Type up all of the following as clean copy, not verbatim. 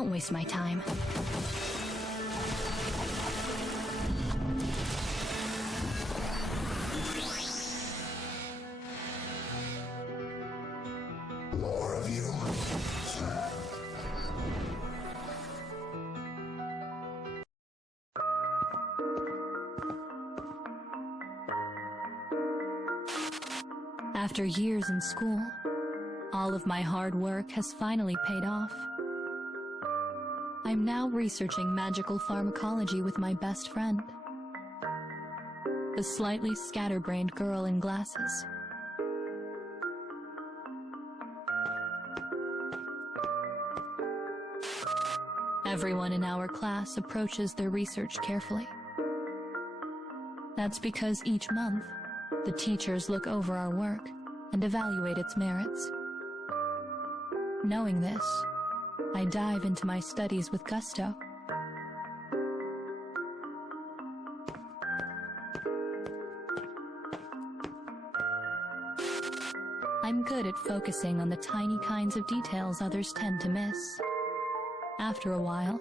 Don't waste my time. More of you. After years in school, all of my hard work has finally paid off. I'm now researching magical pharmacology with my best friend, the slightly scatterbrained girl in glasses. Everyone in our class approaches their research carefully. That's because each month, the teachers look over our work and evaluate its merits. Knowing this, I dive into my studies with gusto. I'm good at focusing on the tiny kinds of details others tend to miss. After a while,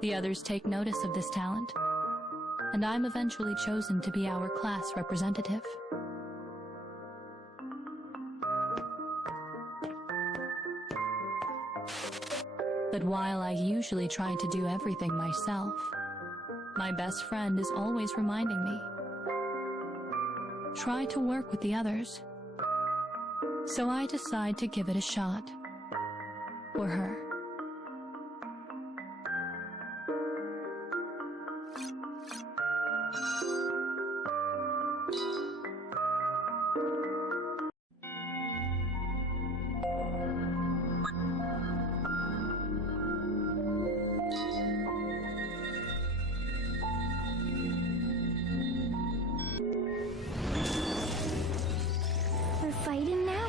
the others take notice of this talent, and I'm eventually chosen to be our class representative. But while I usually try to do everything myself, my best friend is always reminding me, try to work with the others. So I decide to give it a shot. For her. We're fighting now?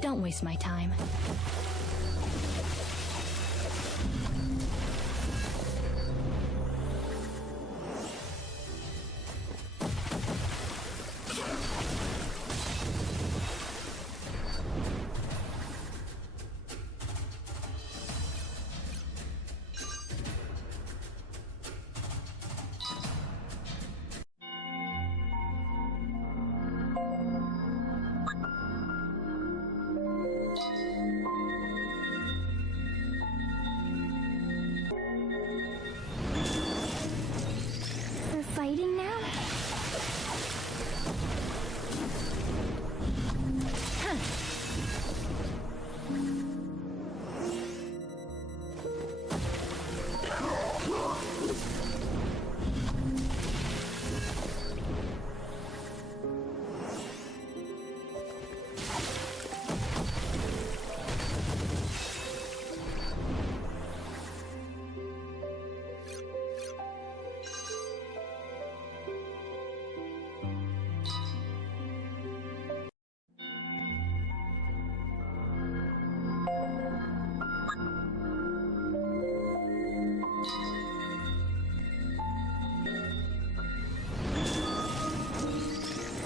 Don't waste my time. We're fighting now? Huh.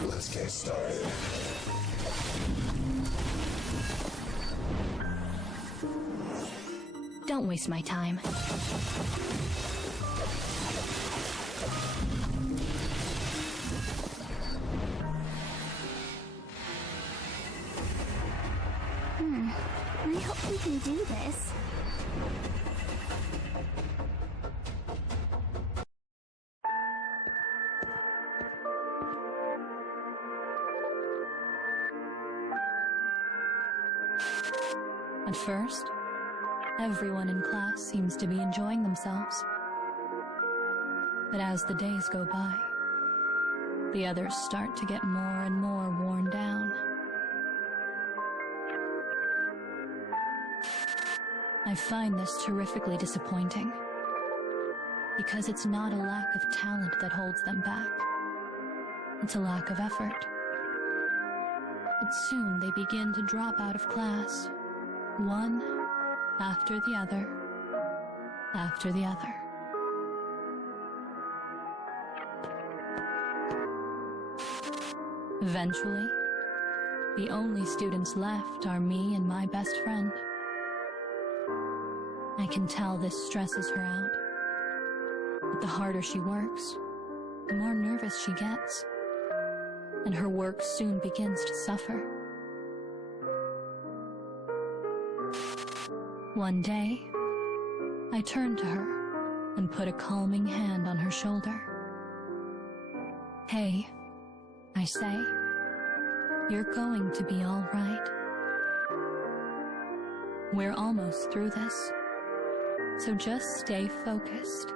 Let's get started. Don't waste my time. I hope we can do this. At first, everyone in class seems to be enjoying themselves. But as the days go by, the others start to get more and more worn down. I find this terrifically disappointing, because it's not a lack of talent that holds them back. It's a lack of effort. But soon they begin to drop out of class, one after the other, after the other. Eventually, The only students left are me and my best friend. I can tell this stresses her out. But the harder she works, the more nervous she gets. And her work soon begins to suffer. One day, I turned to her and put a calming hand on her shoulder. "Hey," I say, "you're going to be all right. We're almost through this, so just stay focused."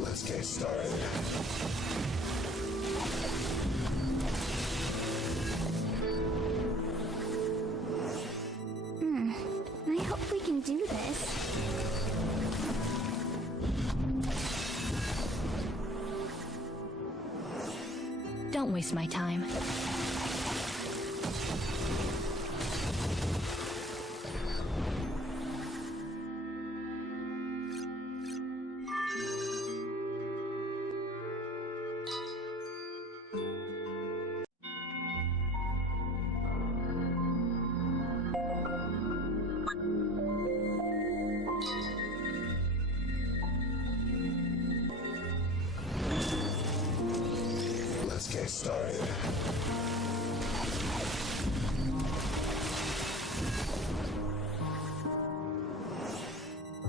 Let's get started. I hope we can do this. Don't waste my time. Let's get started.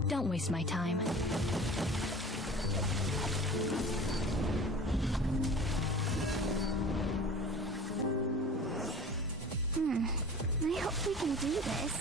Don't waste my time. I hope we can do this.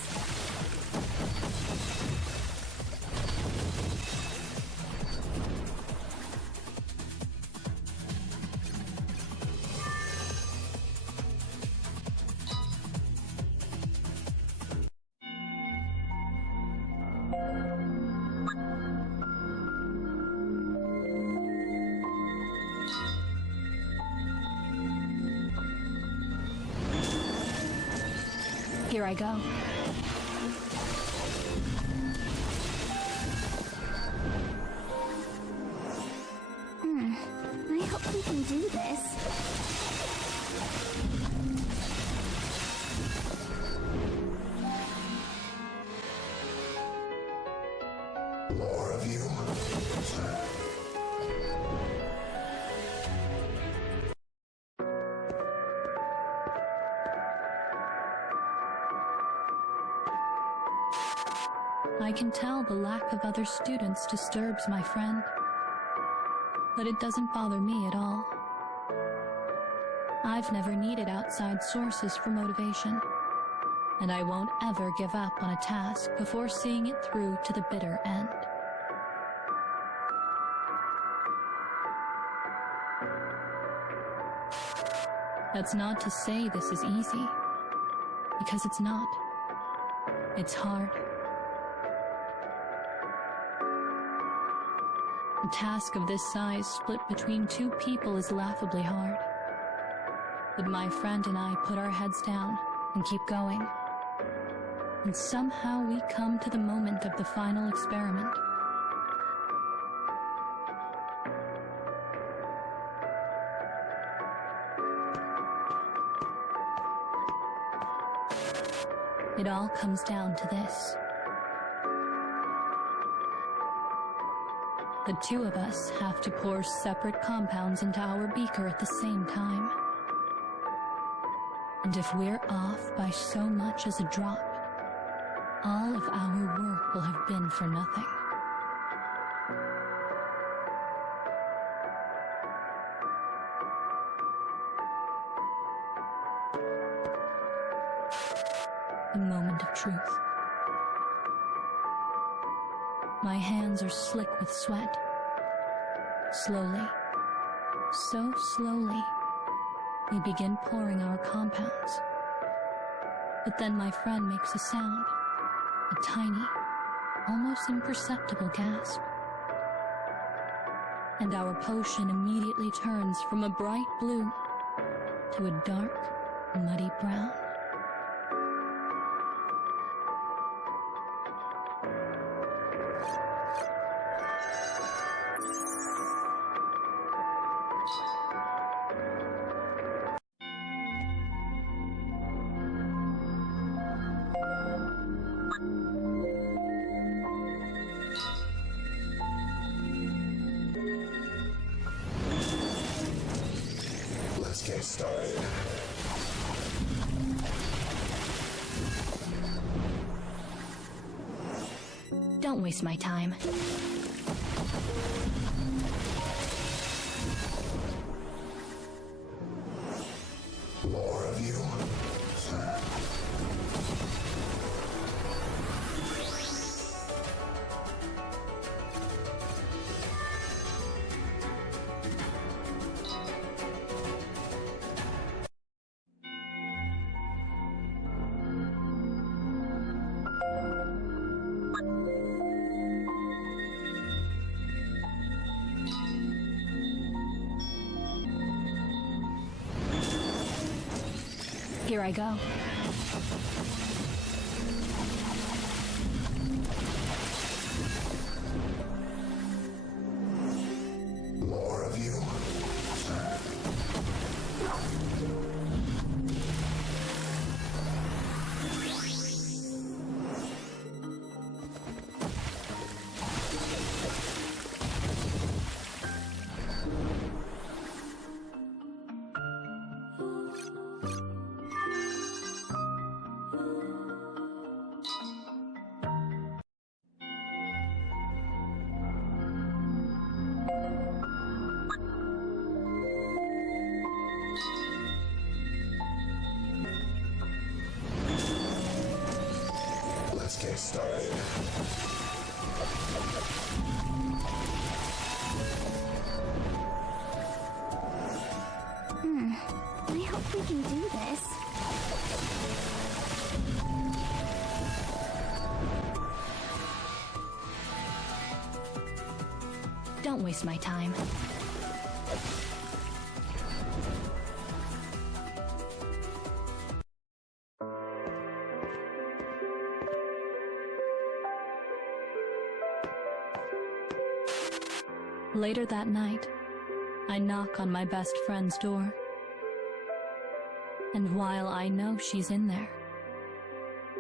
Here I go. I hope we can do this. More of you. I can tell the lack of other students disturbs my friend, but it doesn't bother me at all. I've never needed outside sources for motivation, and I won't ever give up on a task before seeing it through to the bitter end. That's not to say this is easy, because it's not. It's hard. A task of this size split between two people is laughably hard. But my friend and I put our heads down and keep going. And somehow we come to the moment of the final experiment. It all comes down to this. The two of us have to pour separate compounds into our beaker at the same time. And if we're off by so much as a drop, all of our work will have been for nothing. The moment of truth. My hands are slick with sweat. Slowly, so slowly, we begin pouring our compounds. But then my friend makes a sound, a tiny, almost imperceptible gasp. And our potion immediately turns from a bright blue to a dark, muddy brown. Let's get started. Don't waste my time. More of you? Here I go. More of you? Let's get started. I hope we can do this. Don't waste my time. Later that night, I knock on my best friend's door. And while I know she's in there,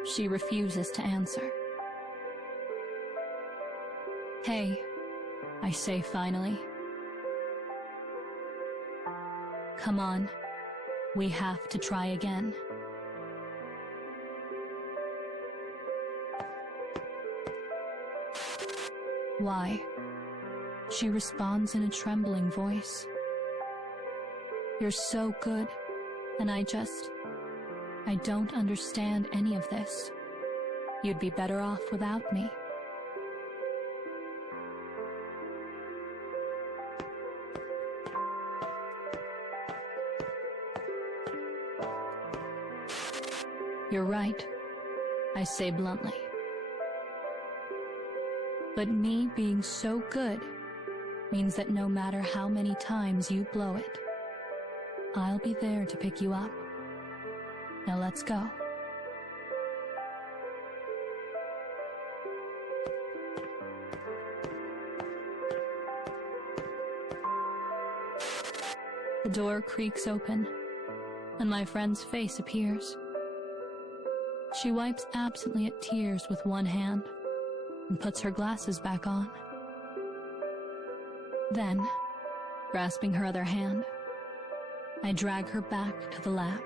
she refuses to answer. Hey, I say finally. Come on, we have to try again. Why? She responds in a trembling voice. You're so good, and I don't understand any of this. You'd be better off without me. You're right, I say bluntly. But me being so good means that no matter how many times you blow it, I'll be there to pick you up. Now let's go. The door creaks open, and my friend's face appears. She wipes absently at tears with one hand and puts her glasses back on. Then, grasping her other hand, I drag her back to the lab.